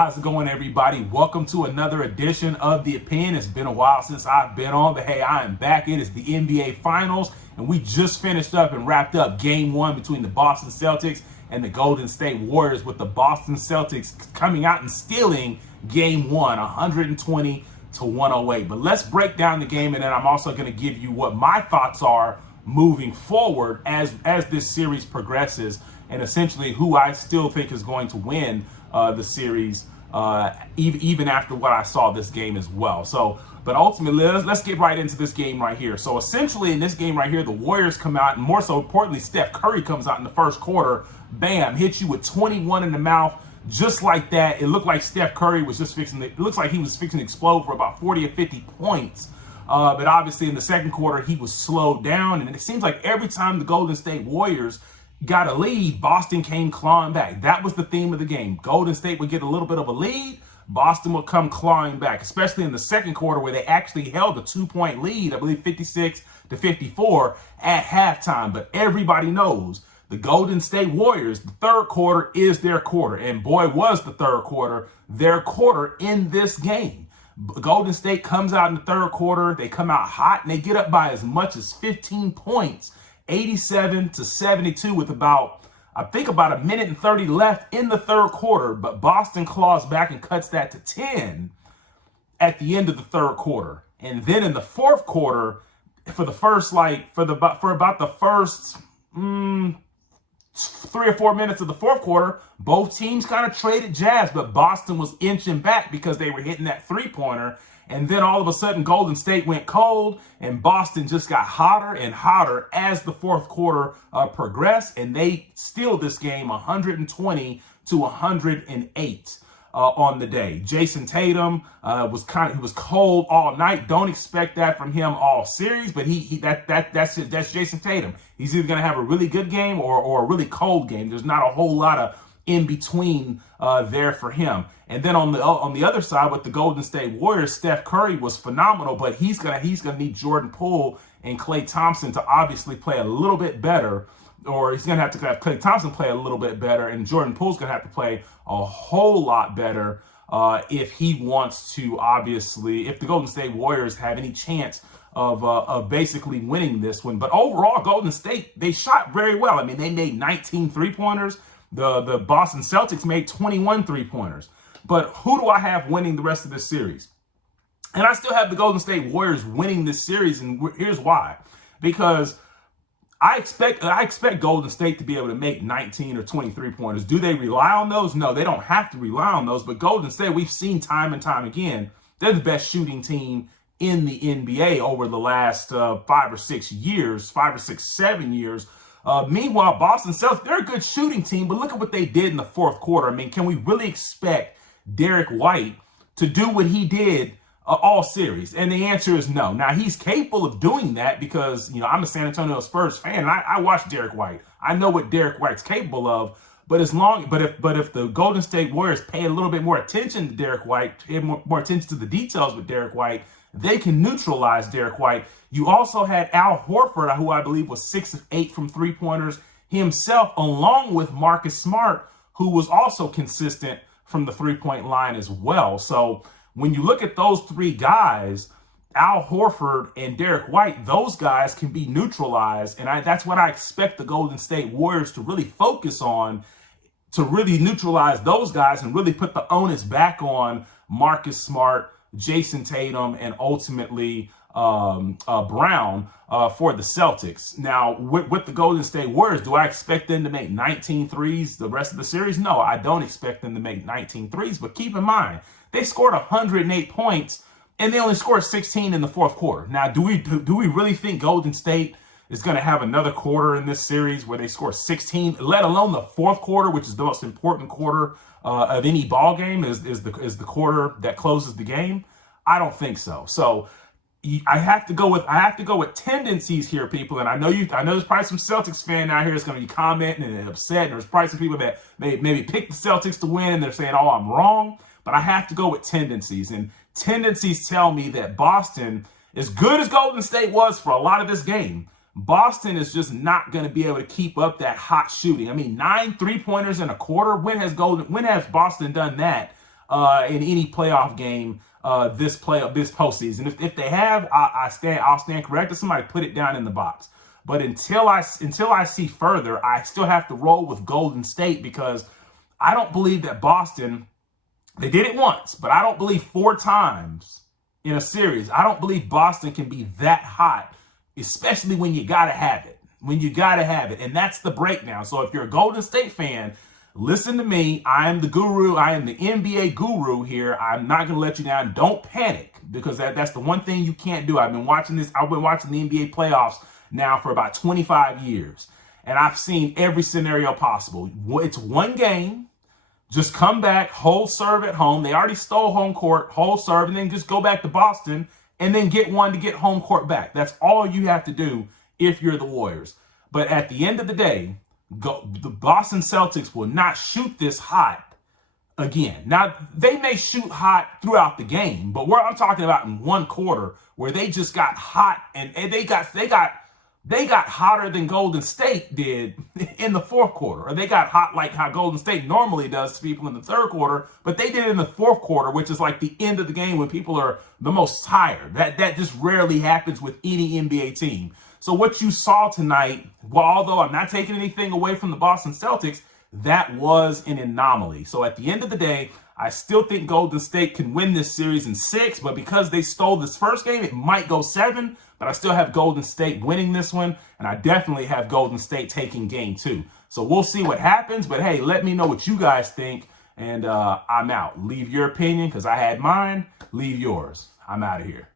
How's it going, everybody? Welcome to another edition of The Opinion. It's been a while since I've been on, but hey, I am back. It is the NBA Finals, and we just finished up and wrapped up Game 1 between the Boston Celtics and the Golden State Warriors, with the Boston Celtics coming out and stealing Game 1, 120-108. But let's break down the game, and then I'm also going to give you what my thoughts are moving forward as this series progresses, and essentially who I still think is going to win the series, even after what I saw this game as well. So, but ultimately, let's get right into this game right here. So essentially in this game right here, the Warriors come out, and more so importantly, Steph Curry comes out in the first quarter, bam, hits you with 21 in the mouth, just like that. It looked like Steph Curry was just it looks like he was fixing to explode for about 40 or 50 points. But obviously in the second quarter, he was slowed down, and it seems like every time the Golden State Warriors got a lead, Boston came clawing back. That was the theme of the game. Golden State would get a little bit of a lead, Boston would come clawing back, especially in the second quarter where they actually held a 2-point lead, I believe 56-54 at halftime. But everybody knows the Golden State Warriors, the third quarter is their quarter. And boy, was the third quarter their quarter in this game. Golden State comes out in the third quarter, they come out hot, and they get up by as much as 15 points. 87-72 with about a minute and 30 left in the third quarter, but Boston claws back and cuts that to 10 at the end of the third quarter. And then in the fourth quarter, for about the first 3 or 4 minutes of the fourth quarter, both teams kind of traded jabs, but Boston was inching back because they were hitting that three-pointer. And then all of a sudden, Golden State went cold, and Boston just got hotter and hotter as the fourth quarter progressed, and they steal this game 120-108 on the day. Jason Tatum was cold all night. Don't expect that from him all series, but that's Jason Tatum. He's either going to have a really good game or a really cold game. There's not a whole lot of in between there for him. And then on the other side with the Golden State Warriors, Steph Curry was phenomenal, but he's gonna need Jordan Poole and Klay Thompson to obviously play a little bit better, or he's gonna have to have Klay Thompson play a little bit better, and Jordan Poole's gonna have to play a whole lot better if he wants to, obviously, if the Golden State Warriors have any chance of basically winning this one. But overall, Golden State, they shot very well. I mean, they made 19 three-pointers. The Boston Celtics made 21 three-pointers. But who do I have winning the rest of this series? And I still have the Golden State Warriors winning this series, and here's why. Because I expect Golden State to be able to make 19 or 23 pointers. Do they rely on those? No, they don't have to rely on those. But Golden State, we've seen time and time again, they're the best shooting team in the NBA over the last 5 or 6 years, 5 or 6, 7 years. Meanwhile, Boston Celtics, they're a good shooting team, but look at what they did in the fourth quarter. I mean, can we really expect Derek White to do what he did all series? And the answer is no. Now, he's capable of doing that because, I'm a San Antonio Spurs fan, and I watch Derek White. I know what Derek White's capable of. But if the Golden State Warriors pay a little bit more attention to Derek White, pay more attention to the details with Derek White, they can neutralize Derek White. You also had Al Horford, who I believe was 6 of 8 from three-pointers himself, along with Marcus Smart, who was also consistent from the three-point line as well. So when you look at those three guys, Al Horford and Derek White, those guys can be neutralized. And that's what I expect the Golden State Warriors to really focus on, to really neutralize those guys and really put the onus back on Marcus Smart, Jason Tatum, and ultimately Brown for the Celtics. Now, with the Golden State Warriors, do I expect them to make 19 threes the rest of the series? No, I don't expect them to make 19 threes, but keep in mind, they scored 108 points, and they only scored 16 in the fourth quarter. Now, do we really think Golden State is going to have another quarter in this series where they score 16, let alone the fourth quarter, which is the most important quarter of any ball game, is the quarter that closes the game? I don't think so. So I have to go with tendencies here, people. And I know there's probably some Celtics fan out here that's going to be commenting and upset. And there's probably some people that maybe pick the Celtics to win, and they're saying, "Oh, I'm wrong." But I have to go with tendencies, and tendencies tell me that Boston, as good as Golden State was for a lot of this game, Boston is just not going to be able to keep up that hot shooting. I mean, 9 3-pointers in a quarter. When has Boston done that in any playoff game this postseason. If they have, I'll stand corrected. Somebody put it down in the box. But until I see further, I still have to roll with Golden State because I don't believe that Boston, they did it once, but I don't believe 4 times in a series. I don't believe Boston can be that hot, especially when you got to have it. And that's the breakdown. So if you're a Golden State fan, listen to me. I am the guru. I am the NBA guru here. I'm not going to let you down. Don't panic because that's the one thing you can't do. I've been watching the NBA playoffs now for about 25 years. And I've seen every scenario possible. It's one game. Just come back, hold serve at home. They already stole home court, hold serve, and then just go back to Boston and then get one to get home court back. That's all you have to do if you're the Warriors. But at the end of the day, the Boston Celtics will not shoot this hot again. Now, they may shoot hot throughout the game, but I'm talking about in one quarter where they just got hot and they got hotter than Golden State did in the fourth quarter. Or they got hot like how Golden State normally does to people in the third quarter, but they did it in the fourth quarter, which is like the end of the game when people are the most tired. That just rarely happens with any NBA team. So what you saw tonight, well, although I'm not taking anything away from the Boston Celtics, that was an anomaly. So at the end of the day, I still think Golden State can win this series in 6, but because they stole this first game, it might go 7, but I still have Golden State winning this one, and I definitely have Golden State taking game 2. So we'll see what happens, but hey, let me know what you guys think, and I'm out. Leave your opinion, because I had mine. Leave yours. I'm out of here.